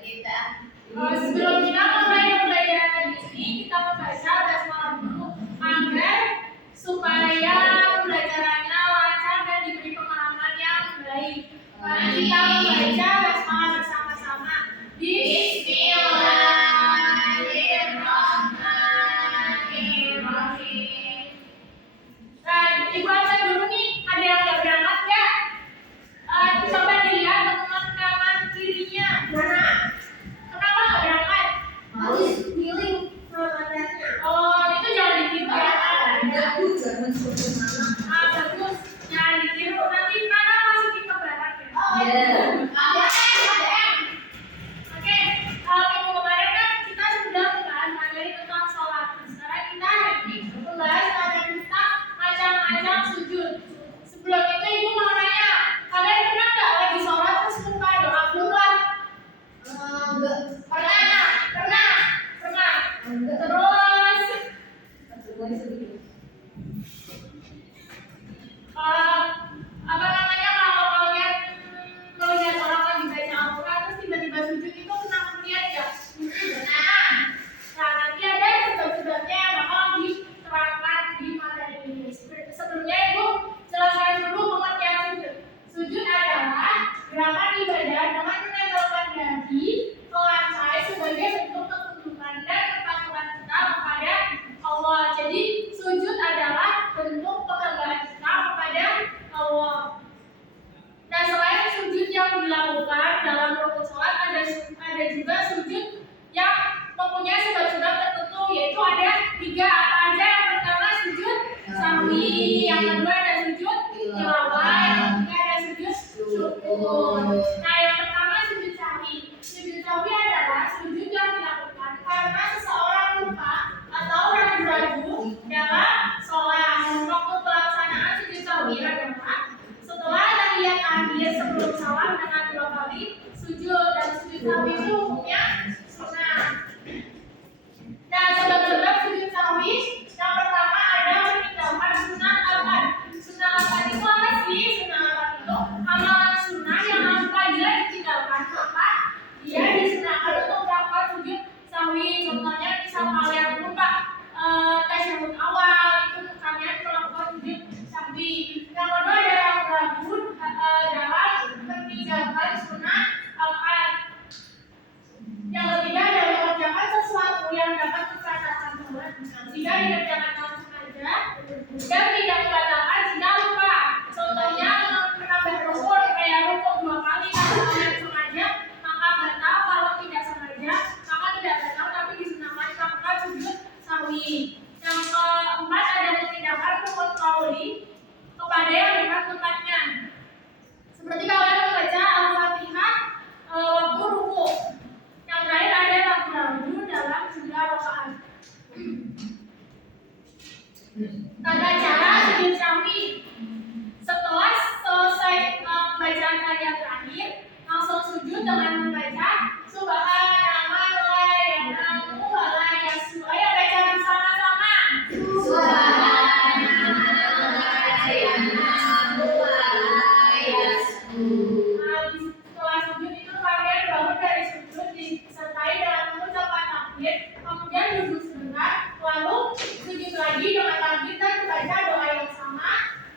Sebelum kita mulai pembelajaran hari ini, kita membaca basmalah dulu agar supaya pembelajarannya lancar dan diberi pemahaman yang baik. Mari kita membaca basmalah bersama-sama. Bismillahirrahmanirrahim. Nah, Ibu absen dulu nih. Ada yang nggak berangkat nggak? Coba dilihat teman kanan kirinya. Mana? Kenapa nggak berangkat? Harus healing programnya. Oh, itu jangan ditiru ya. Jangan sebut nama. Bagus. Jangan ditiru. Nanti Nana masukin ke belakang ya. Oke, minggu kemarin kan kita sudah membahas materi tentang sholat. Sekarang kita hari ini membahas materi tentang macam-macam sujud. Sebelum itu Ibu mau nanya, kalian pernah nggak lagi sholat terus lupa doa keluar? Pernah. Kalau kalian melihat orang lagi baca Al-Quran terus tiba-tiba sujud itu pernah melihat ya? Nah, nanti ada sebab-sebabnya yang bakal diterangkan di materi ini. Sebelumnya Ibu jelaskan dulu pengertian sujud. Sujud adalah gerakan ibadah dengan menempelkan dahi ke lantai sebagai bentuk ketundukan dan kepatuhan kita kepada Allah. Jadi sujud adalah bentuk penghambaan kita kepada Allah. Nah, selain sujud yang dilakukan dalam rukun sholat, ada juga sujud yang mempunyai sebab-sebab tertentu, yaitu ada 3. Apa aja? Yang pertama sujud sahwi, yang kedua ada sujud tilawah, yang ketiga ada sujud syukur. Nah, yang pertama sujud sahwi. Sujud sahwi adalah sujud yang dilakukan karena seseorang lupa atau ragu-ragu dalam sholat. Waktu pelaksanaan sujud sahwi adalah setelah tahiyat akhir sebelum salam dengan 2 kali sujud, dan sujud sahwi itu hukumnya sunnah. Nah, sebab-sebab sujud sahwi yang pertama ada meninggalkan sunnah al-fard. Sunnah al-fard itu apa sih? Sunnah al-fard itu amalan sunnah yang apabila ditinggalkan maka dia disunahkan untuk melakukan sujud sahwi. Contohnya misal kalian lupa tasyahud awal, itu kalian melakukan sujud sahwi. Yang kedua ada ragu dalam meninggalkan sunnah al-fard. Yang ketiga adalah mengerjakan sesuatu yang dapat membatalkan sholat jika dikerjakan langsung saja dan tidak membatalkan jika lupa. Contohnya menambah rukun, kayak rukun 2 kali kalau kalian sengaja maka batal, kalau tidak sengaja maka tidak batal tapi disunahkan melakukan sujud sahwi. Yang keempat ada meninggalkan rukun qauli kepada yang bukan tempatnya. Seperti kalian membaca Al-Fatihah waktu ruku. Yang terakhir ada ragu-ragu dalam jumlah rakaat. Tata cara sujud sahwi. Setelah selesai bacaan ayat terakhir, langsung sujud dengan membaca Subhanallah wa la yasu. Ayo baca bersama-sama. Setelah sujud itu kalian bangun dari sujud disertai dengan mengucapkan takbir, kemudian duduk sebentar, lalu sujud lagi dengan takbir dan membaca doa yang sama,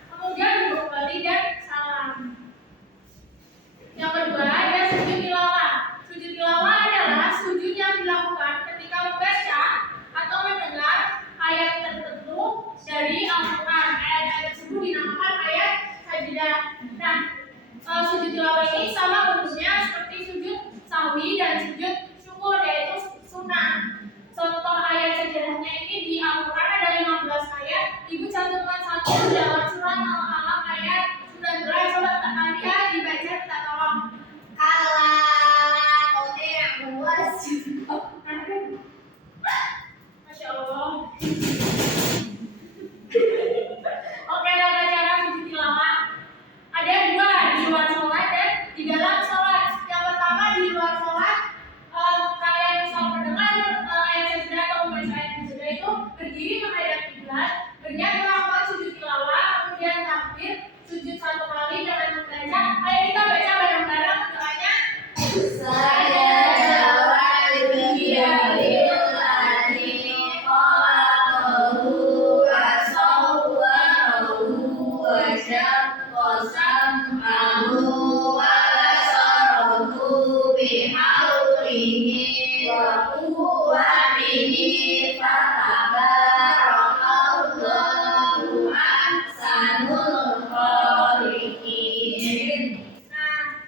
kemudian duduk kembali dan salam. Yang kedua ada sujud tilawah. Sujud tilawah adalah sujud yang dilakukan ketika membaca atau mendengar ayat tertentu dari Al-Quran. Ayat-ayat tersebut dinamakan ayat sajadah. Nah, sujud tilawah ini sama bentuknya seperti sujud sahwi dan sujud syukur, yaitu sunnah. Contoh ayat sejadahnya ini di Al-Quran ada 15 ayat. Ibu cantumkan satu dalam surat Al-Alaq ayat 19. Coba lihat dibaca, kita tolong. Masya Allah. Oke, tata cara sujud tilawah ada 2, di luar sholat dan di dalam sholat. Yang pertama di luar sholat, kalian misal mendengar ayat sajadah atau membaca ayat sajadah itu berdiri menghadap kiblat, berniat melakukan sujud tilawah, kemudian takbir, sujud 1 kali dengan membaca. Ayo kita baca bareng-bareng doanya. Sajadah. haulihi wa quwwatihi fatabarakallahu ahsanul khaliqin. Nah,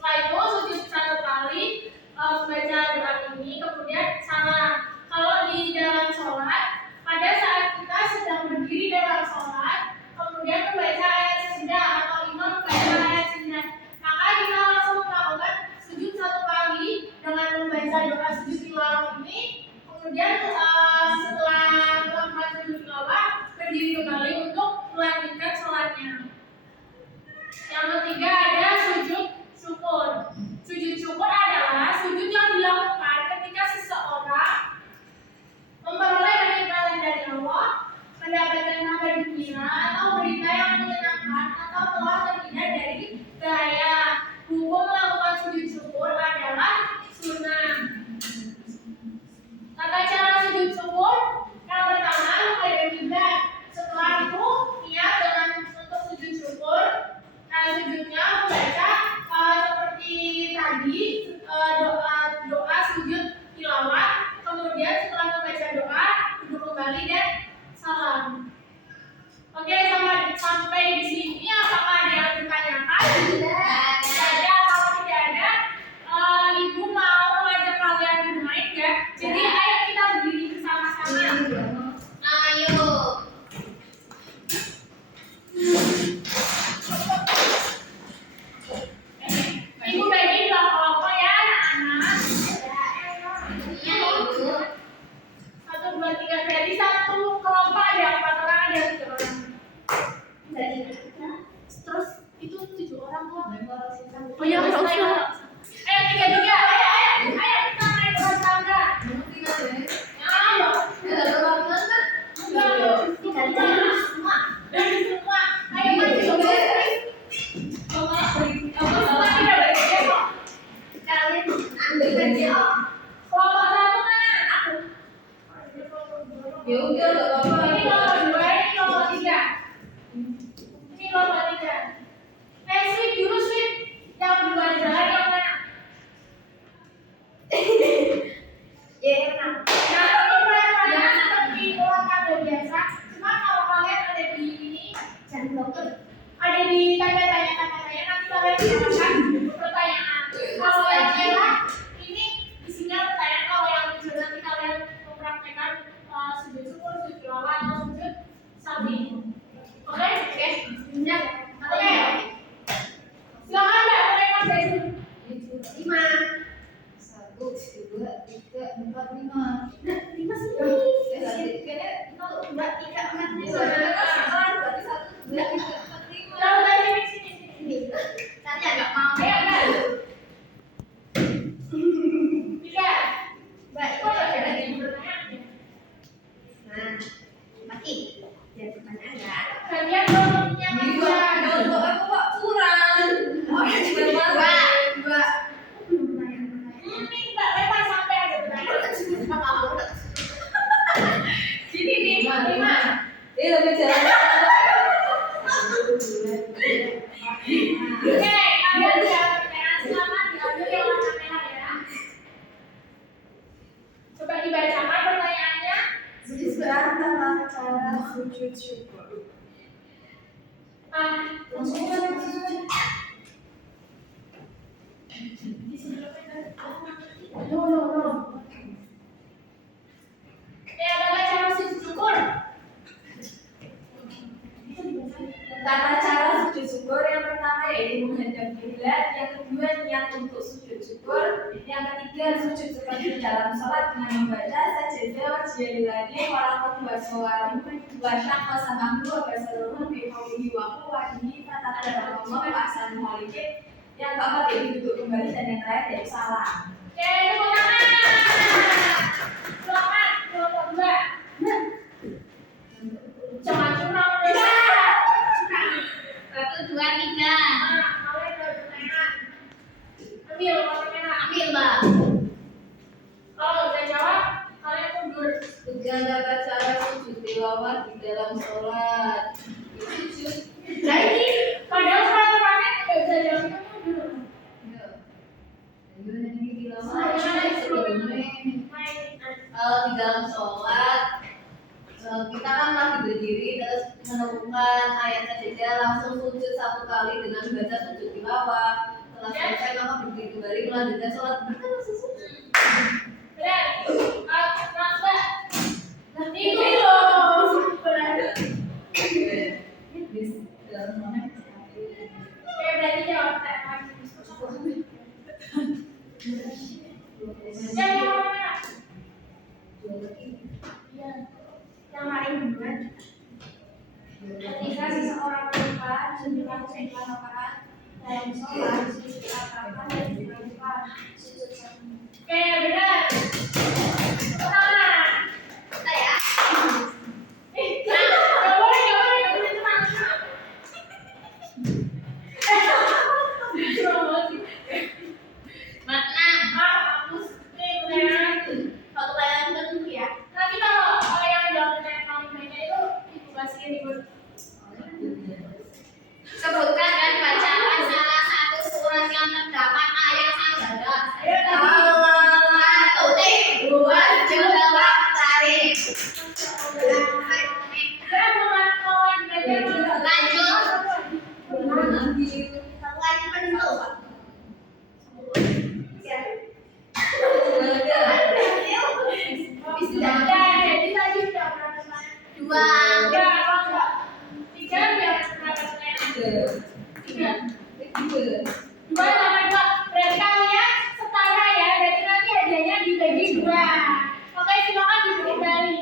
setelah itu sujud satu kali, baca doa ini, kemudian salam. Kalau di dalam sholat, pada saat kita sedang berdiri dalam sholat, kemudian membaca ayat sesudah atau imam membaca ayat sesudah, maka kita langsung melakukan sujud satu kali dengan membaca doa sujud tilawah ini. Kemudian setelah melakukan sujud tilawah, berdiri kembali untuk melanjutkan sholatnya. Yang ketiga ada sujud syukur. Sujud syukur adalah sujud yang dilakukan ketika seseorang memperoleh kenikmatan dari Allah, mendapatkan kabar gembira atau berita yang menyenangkan, atau telah terhindar dari bahaya. Hukum melakukan sujud syukur adalah sunnah. Tata cara sujud syukur, yang pertama menghadap kiblat. Setelah itu niat dengan untuk sujud syukur. Sujudnya membaca seperti tadi, doa sujud tilawah. Kemudian setelah membaca doa, duduk kembali dan salam. Oke, sampai di sini apakah ada yang ditanyakan? Tidak ada. Kalau tidak ada, ibu mau mengajak kalian bermain ya. Jadi ayo kita berdiri bersama-sama. Ayo. Ibu bagi dua kelompok ya anak-anak. Satu, dua, tiga. Jadi satu kelompok ada 4 orang, ada 3 orang. Terus itu 7 orang kok. Oh iya, nggak usah. Ayo 3-3. Ayo kita naik kelas tangga. Ayo. Semua. Ayo maju. Kelompok satu mana? Aku. Ya udah, nggak apa-apa. Ini kelompok 2, ini kelompok 3. Ini kelompok 3. Sweet dulu, Sweet. Yang duluan jalan yang mana? Nah, ini proyek-proyeknya seperti olahraga biasa. Cuma kalau kalian ada di ini, ada di tanda tanya, nanti kalian mendapatkan pertanyaan. Kalau yang merah, ini isinya pertanyaan. Kalau yang hijau nanti kalian mempraktekkan sujud syukur, sujud tilawah, atau sujud sabi. Oke? Oke. Silakan Mbak, mulai Mas Zaitun. 5. 1, 2, 3, 4, 5. 5 sih. Lalu dari sini. Tadi agak mau. Ayo, Mbak. 3. Mbak, Kok ada yang bertanya? nah, mati. Biar pertanyaan enggak. Kalian kelompoknya Mas. Aku kok kurang. Oh, ya juga dua. Ini Mbak lempar sampai ada pertanyaan. Sini nih, 5. Lebih jalan. Oke, kalian jawab pertanyaan selama diambil yang warna merah ya. Coba dibacakan pertanyaannya. Tata cara sujud syukur. No. Ya, tata cara sujud syukur. Tata cara sujud syukur yang pertama yaitu menghadap kiblat, yang kedua niat untuk sujud syukur, yang ketiga sujud seperti dalam sholat dengan membaca sajadah wajibillahnya warahmatullahi wabarakatuh wa samahu wa basaruhun bi qaulihi wa quwwatihi fatabarakallahu ahsanul khaliqin. Yang keempat yaitu duduk kembali dan yang terakhir yaitu salam. Oke, tepuk tangan. Selamat kelompok 2. Jangan curang deh. 1, 2, 3. Kalian udah pertanyaan. Ambil warna merah. Ambil, Mbak. Kalau udah jawab, kalian mundur. Tugas tata cara sujud tilawah di dalam sholat. Sujud. Jadi, padahal teman-temannya udah bisa jawab itu mundur. Gimana nih tilawah? Saya di dalam sholat kita kan lagi berdiri terus menemukan ayat saja langsung sujud satu kali dengan baca sujud tilawah. Setelah selesai maka berdiri kembali melanjutkan sholat. Kita langsung sujud. Benar. Mbak. Nanti dulu. Benar. Oke, berarti jawab saya lagi. Yang mana? Iya. Yang hari bulan. Ketika seseorang lupa jumlah rakaat dalam sholat, sujud rakaat dan juga lupa sujud sahwi. Oke, benar. Pertama. Saya. Nggak boleh tenang. Makna Hapus. Benar. satu kali kita dulu ya. Nanti kalau yang jawab yang banyak itu bahas ribut. Sebutkan dan bacakan salah satu surat yang terdapat ayat sajadah. Satu tik, dua juga tarik. Saya mau belajar. Lanjut. Satu lagi penuh. Jadi tadi udah berapa? Dua. Tiga, kalau enggak tiga biar berapa Tiga. Dua sama dua. Berarti kalian setara ya. Berarti nanti hadiahnya dibagi dua. Oke, silakan duduk kembali.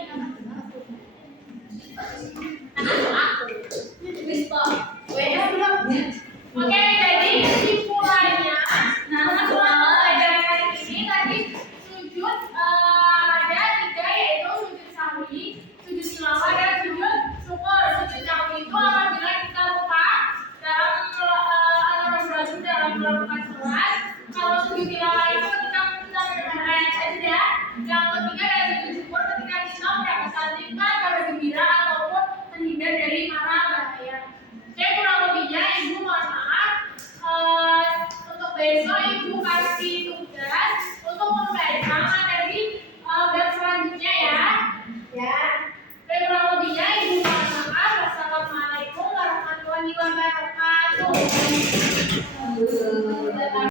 Oke, jadi kesimpulannya, selama pelajaran kali ini tadi sujud ada tiga, yaitu sujud sahwi, sujud tilawah, dan sujud syukur. Sujud sahwi itu apabila kita lupa dalam atau berajut dalam melakukan sholat. Kalau sujud tilawah itu ketika kita mendengar ayat saja. Yang ketiga adalah sujud syukur ketika kita mendapatkan nikmat, kabar gembira ataupun terhindar dari mara bahaya. Oke, kurang lebihnya ibu mohon maaf. Untuk besok ibu kasih tugas untuk membaca materi bab selanjutnya ya. Ya. Oke, kurang lebihnya ibu mohon maaf. Wassalamualaikum warahmatullahi wabarakatuh.